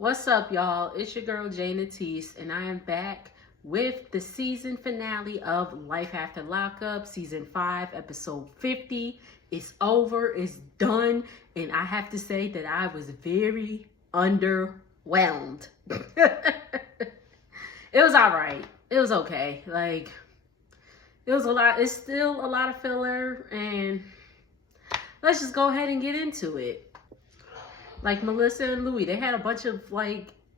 What's up, y'all? It's your girl, Jay Natisse, and I am back with the season finale of Life After Lockup, Season 5, Episode 50. It's over, it's done, and I have to say that I was very underwhelmed. It was alright. It was okay. It was a lot. It's still a lot of filler, and let's just go ahead and get into it. Like Melissa and Louis, they had a bunch of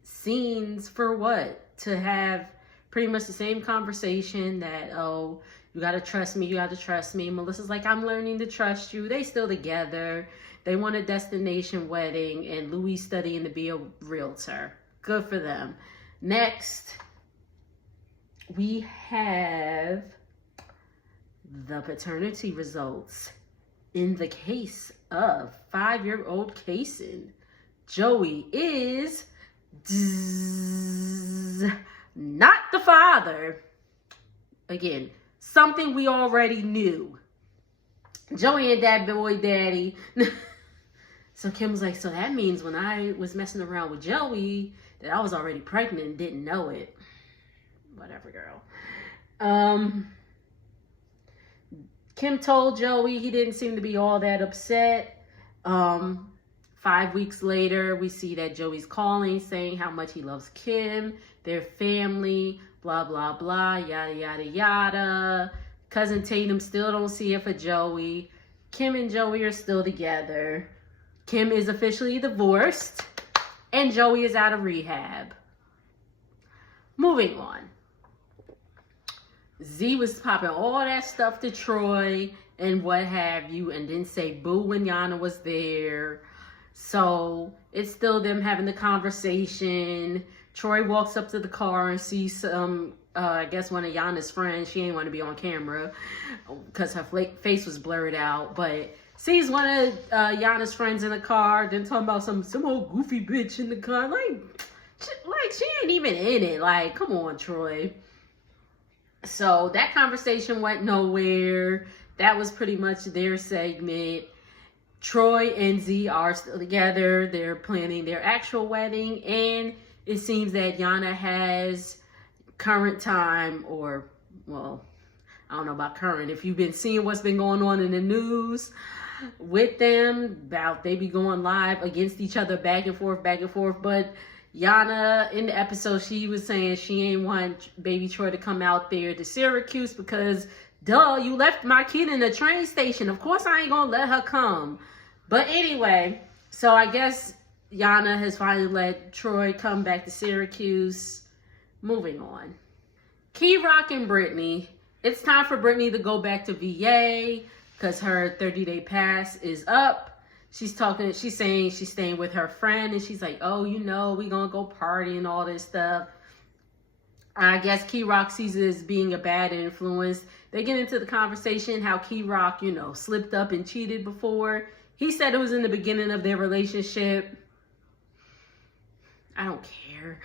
scenes for what? To have pretty much the same conversation that, oh, you gotta trust me, you gotta trust me. Melissa's like, I'm learning to trust you. They still together. They want a destination wedding, and Louis studying to be a realtor. Good for them. Next, we have the paternity results. In the case of 5-year-old Kaysen, Joey is not the father. Again, something we already knew. Joey and that boy daddy. So Kim was like, so that means when I was messing around with Joey, that I was already pregnant and didn't know it. Whatever, girl. Kim told Joey he didn't seem to be all that upset. 5 weeks later, we see that Joey's calling, saying how much he loves Kim, their family, blah, blah, blah, yada, yada, yada. Cousin Tatum still don't see it for Joey. Kim and Joey are still together. Kim is officially divorced, and Joey is out of rehab. Moving on. Z was popping all that stuff to Troy and what have you, and didn't say boo when Yana was there. So it's still them having the conversation. Troy walks up to the car and sees some, I guess one of Yana's friends. She ain't want to be on camera because her face was blurred out, but sees one of Yana's friends in the car. Then talking about some old goofy bitch in the car. She ain't even in it. Like, come on, Troy. So that conversation went nowhere. That was pretty much their segment. Troy and Z are still together. They're planning their actual wedding. And it seems that Yana has current time, or, well, I don't know about current. If you've been seeing what's been going on in the news with them, about they be going live against each other, back and forth. But Yana, in the episode, she was saying she ain't want baby Troy to come out there to Syracuse because, duh, you left my kid in the train station. Of course I ain't gonna let her come. But anyway, so I guess Yana has finally let Troy come back to Syracuse. Moving on. Key Rock and Brittany. It's time for Brittany to go back to VA because her 30-day pass is up. She's saying she's staying with her friend, and she's like, oh, we gonna go party and all this stuff. I guess Key Rock sees it as being a bad influence. They get into the conversation how Key Rock, slipped up and cheated before. He said it was in the beginning of their relationship. I don't care.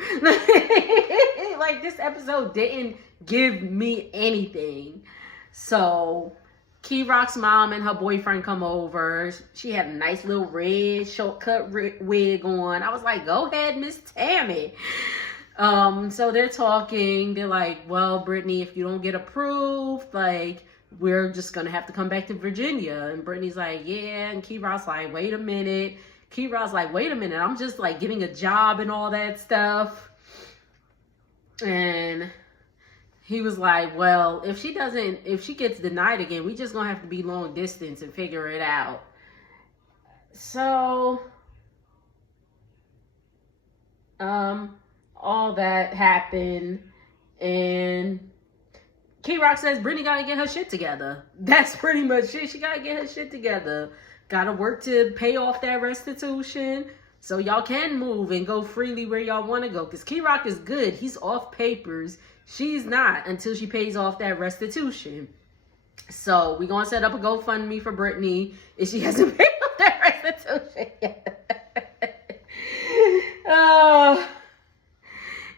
This episode didn't give me anything. So Key Rock's mom and her boyfriend come over. She had a nice little red shortcut wig on. I was like, go ahead, Miss Tammy. So they're talking. They're like, well, Brittany, if you don't get approved, we're just going to have to come back to Virginia. And Brittany's like, yeah. And Key Rock's like, wait a minute. Key Rock's like, wait a minute. I'm just getting a job and all that stuff. And he was like, well, if she gets denied again, we just gonna have to be long distance and figure it out. So, all that happened, and Key Rock says Brittany gotta get her shit together. That's pretty much it. She gotta get her shit together. Gotta work to pay off that restitution so y'all can move and go freely where y'all want to go. Because Key Rock is good. He's off papers. She's not until she pays off that restitution. So we're going to set up a GoFundMe for Brittany if she hasn't paid off that restitution yet.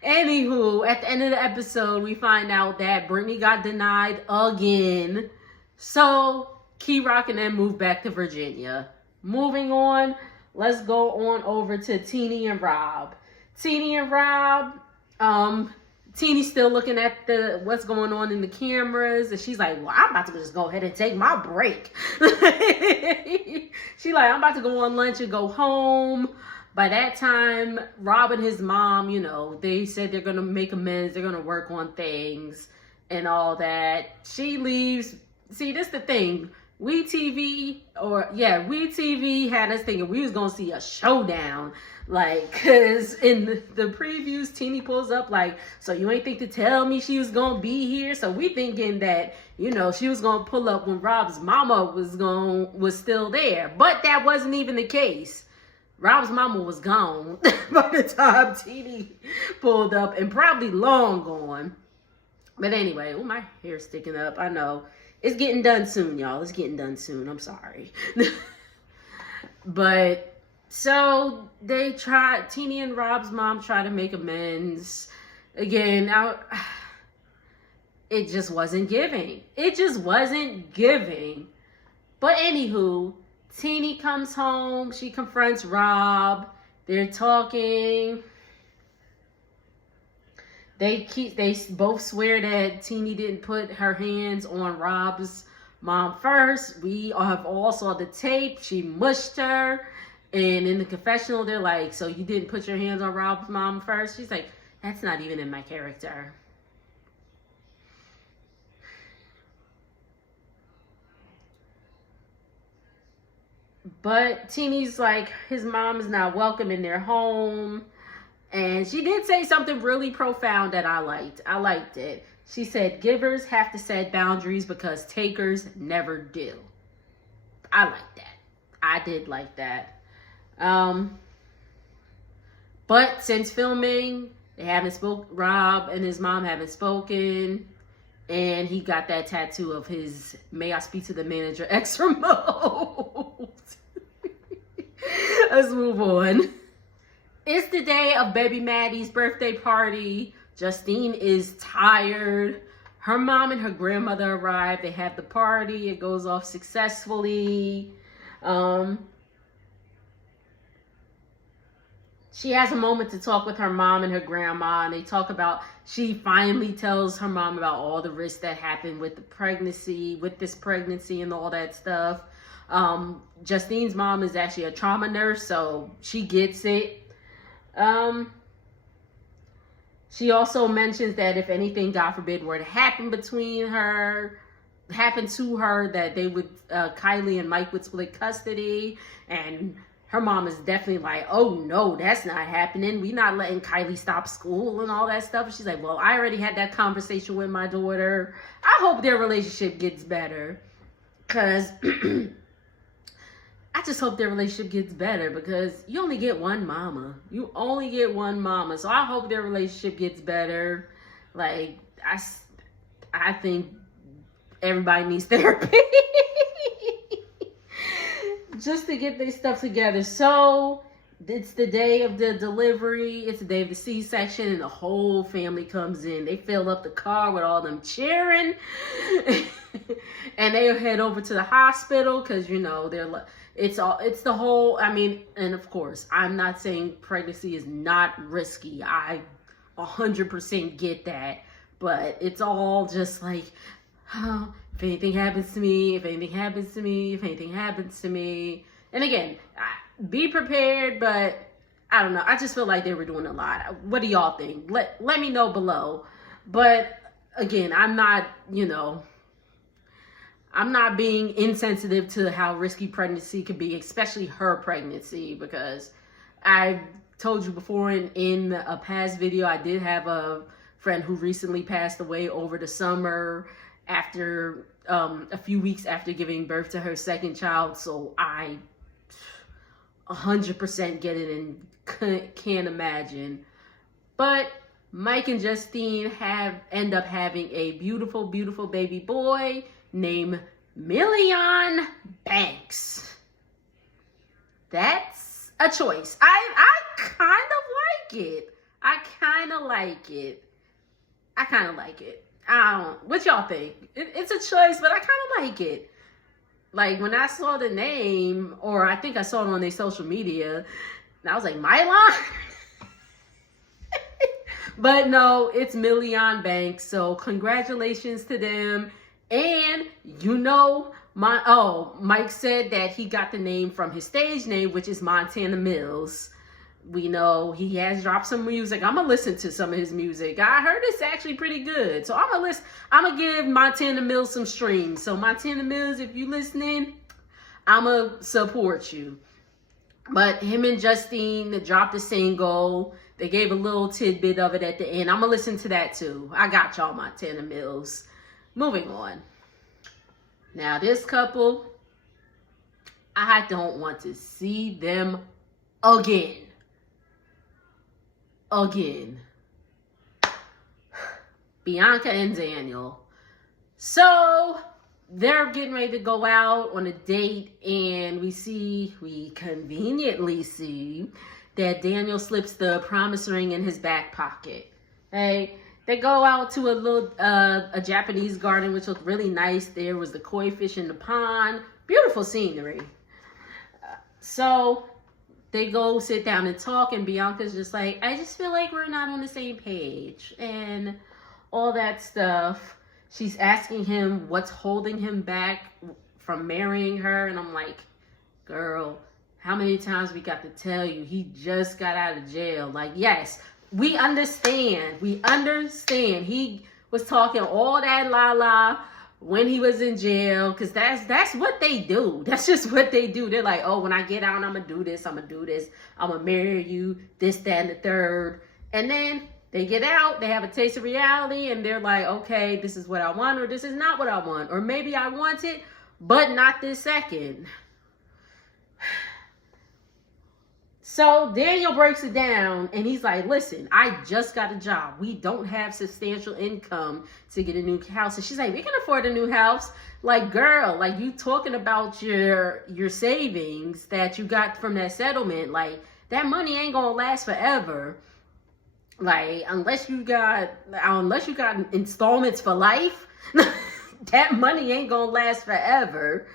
Anywho, at the end of the episode, we find out that Brittany got denied again. So Key Rock and them move back to Virginia. Moving on, let's go on over to Teenie and Rob. Teeny and Rob, Teeny's still looking at what's going on in the cameras, and she's like, well, I'm about to just go ahead and take my break. She's like, I'm about to go on lunch and go home. By that time, Rob and his mom, you know, they said they're going to make amends. They're going to work on things and all that. She leaves. See, this is the thing. WeTV had us thinking we was going to see a showdown. Like, because in the previews, Teeny pulls up like, so you ain't think to tell me she was going to be here? So we thinking that, you know, she was going to pull up when Rob's mama was still there. But that wasn't even the case. Rob's mama was gone by the time Teeny pulled up, and probably long gone. But anyway, oh, my hair's sticking up. I know. It's getting done soon, y'all. It's getting done soon. I'm sorry. But so Teeny and Rob's mom try to make amends. Again, it just wasn't giving. It just wasn't giving. But anywho, Teeny comes home. She confronts Rob. They're talking. They both swear that Teeny didn't put her hands on Rob's mom first. We have all saw the tape. She mushed her. And in the confessional, they're like, so you didn't put your hands on Rob's mom first? She's like, that's not even in my character. But Teeny's like, his mom is not welcome in their home. And she did say something really profound that I liked. I liked it. She said, givers have to set boundaries because takers never do. I like that. I did like that. But since filming, they haven't Rob and his mom haven't spoken. And he got that tattoo of his "May I speak to the manager" extra mode. Let's move on. It's the day of baby Maddie's birthday party. Justine is tired. Her mom and her grandmother arrive. They have the party. It goes off successfully. She has a moment to talk with her mom and her grandma, and they talk about, she finally tells her mom about all the risks that happened with this pregnancy and all that stuff. Justine's mom is actually a trauma nurse, so she gets it. She also mentions that if anything, God forbid, were to happen to her, that they would, Kylie and Mike would split custody. And her mom is definitely like, oh no, that's not happening. We're not letting Kylie stop school and all that stuff. And she's like, well, I already had that conversation with my daughter. I hope their relationship gets better. Because I just hope their relationship gets better, because you only get one mama. You only get one mama. So I hope their relationship gets better. Like, I think everybody needs therapy. Just to get their stuff together. So it's the day of the delivery. It's the day of the C-section, and the whole family comes in. They fill up the car with all them cheering. And they head over to the hospital because, you know, it's the whole, I mean, and of course, I'm not saying pregnancy is not risky. I 100% get that. But it's all just like, oh, if anything happens to me, if anything happens to me, if anything happens to me. And again, be prepared, but I don't know. I just feel like they were doing a lot. What do y'all think? Let me know below. But again, I'm not, you know, I'm not being insensitive to how risky pregnancy can be, especially her pregnancy, because I told you before in a past video, I did have a friend who recently passed away over the summer after a few weeks after giving birth to her second child. So I 100% get it and can't imagine. But Mike and Justine end up having a beautiful, beautiful baby boy named Million Banks. That's a choice. I kind of like it. I kind of like it. What y'all think? It's a choice, but I kind of like it. Like, when I saw the name, or I think I saw it on their social media, and I was like, Mylon? But no, it's Million Banks. So congratulations to them. And Mike said that he got the name from his stage name, which is Montana Mills. We know he has dropped some music. I'm gonna listen to some of his music. I heard it's actually pretty good. So I'm gonna give Montana Mills some streams. So Montana Mills, if you listening, I'm gonna support you. But him and Justine dropped a single. They gave a little tidbit of it at the end. I'm gonna listen to that too. I got y'all, Montana Mills. Moving on. Now this couple, I don't want to see them again. Bianca and Daniel. So they're getting ready to go out on a date, and we conveniently see that Daniel slips the promise ring in his back pocket. Hey, they go out to a Japanese garden, which looked really nice. There was the koi fish in the pond. Beautiful scenery. So they go sit down and talk, and Bianca's just like, I just feel like we're not on the same page and all that stuff. She's asking him what's holding him back from marrying her. And I'm like, girl, how many times we got to tell you he just got out of jail? Like, yes, we understand. He was talking all that la when he was in jail, because that's what they do. That's just what they do. They're like, oh, when I get out, I'm gonna do this, I'm gonna marry you, this, that, and the third. And then they get out, they have a taste of reality, and they're like, okay, this is what I want, or this is not what I want, or maybe I want it, but not this second. So Daniel breaks it down, and he's like, listen, I just got a job. We don't have substantial income to get a new house. And she's like, we can afford a new house. Like, girl, like, you talking about your savings that you got from that settlement. Like, that money ain't gonna last forever. Like, unless you got installments for life, that money ain't gonna last forever.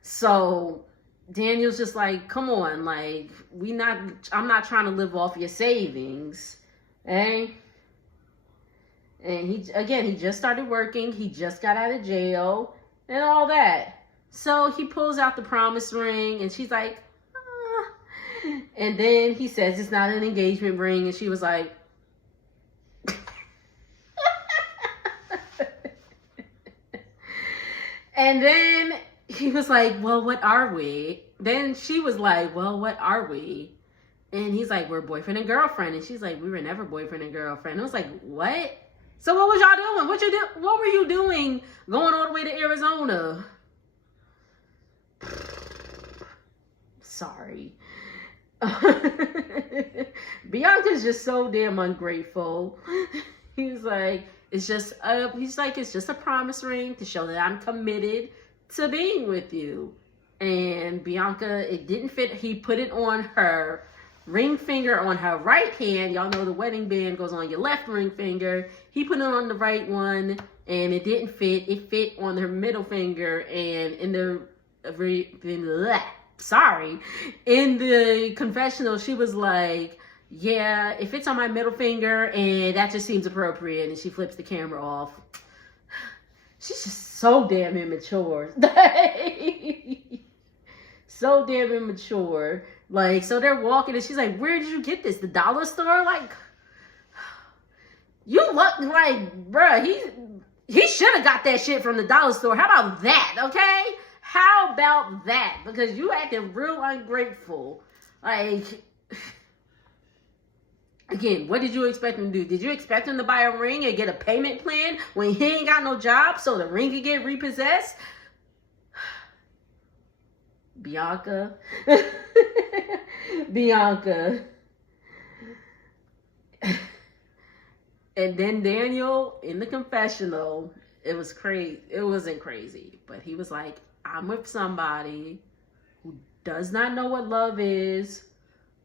So Daniel's just like, come on, like, I'm not trying to live off your savings, eh? And he just started working, he just got out of jail, and all that. So he pulls out the promise ring, and she's like, ah. And then he says it's not an engagement ring, and she was like, and then he was like, well, what are we? Then she was like, well, what are we? And he's like, we're boyfriend and girlfriend. And she's like, we were never boyfriend and girlfriend. I was like, what? So what was y'all doing? What were you doing going all the way to Arizona? Sorry. Bianca's just so damn ungrateful. He's like, it's just a promise ring to show that I'm committed to being with you. And Bianca, it didn't fit. He put it on her ring finger on her right hand. Y'all know the wedding band goes on your left ring finger. He put it on the right one, and it didn't fit. It fit on her middle finger, and in the confessional, she was like, yeah, it fits on my middle finger, and that just seems appropriate. And she flips the camera off. She's just so damn immature. So damn immature. Like, so they're walking, and she's like, where did you get this? The dollar store? Like, you look like, bruh, he should have got that shit from the dollar store. How about that, okay? How about that? Because you acting real ungrateful. Like, again, what did you expect him to do? Did you expect him to buy a ring and get a payment plan when he ain't got no job so the ring could get repossessed? Bianca. Bianca. And then Daniel in the confessional, it was crazy. It wasn't crazy, but he was like, I'm with somebody who does not know what love is,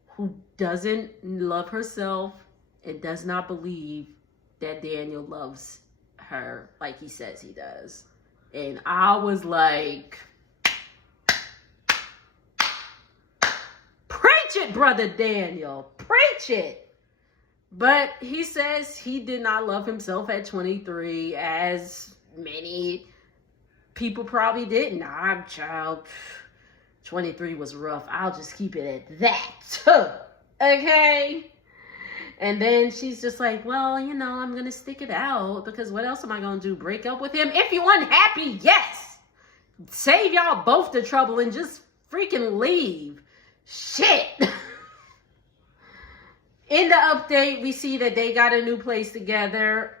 who doesn't love herself, and does not believe that Daniel loves her like he says he does. And I was like, preach it, brother Daniel. Preach it. But he says he did not love himself at 23, as many people probably didn't. Nah, child, 23 was rough. I'll just keep it at that. Okay? And then she's just like, well, you know, I'm going to stick it out because what else am I going to do? Break up with him? If you're unhappy, yes. Save y'all both the trouble and just freaking leave. Shit. In the update, we see that they got a new place together.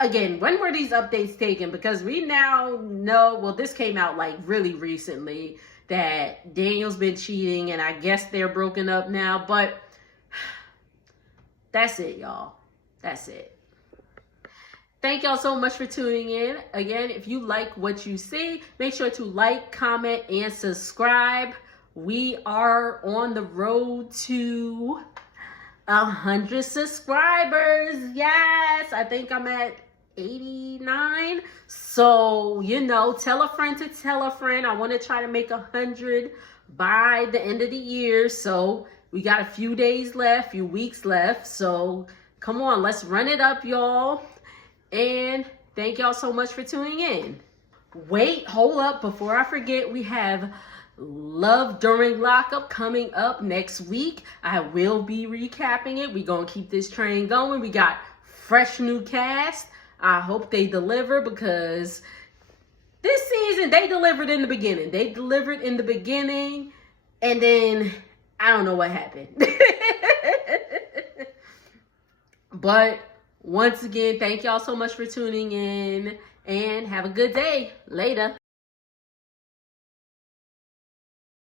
Again, when were these updates taken? Because we now know, well, this came out like really recently, that Daniel's been cheating and I guess they're broken up now. But that's it, y'all. That's it. Thank y'all so much for tuning in. Again, if you like what you see, make sure to like, comment, and subscribe. We are on the road to 100 subscribers. Yes, I think I'm at 89. So, you know, tell a friend to tell a friend. I want to try to make 100 by the end of the year. So we got a few days left, few weeks left. So come on, let's run it up, y'all. And thank y'all so much for tuning in. Wait, hold up. Before I forget, we have Love During Lockup coming up next week. I will be recapping it. We're going to keep this train going. We got fresh new cast. I hope they deliver because this season they delivered in the beginning. They delivered in the beginning and then I don't know what happened. But once again, thank y'all so much for tuning in and have a good day. Later.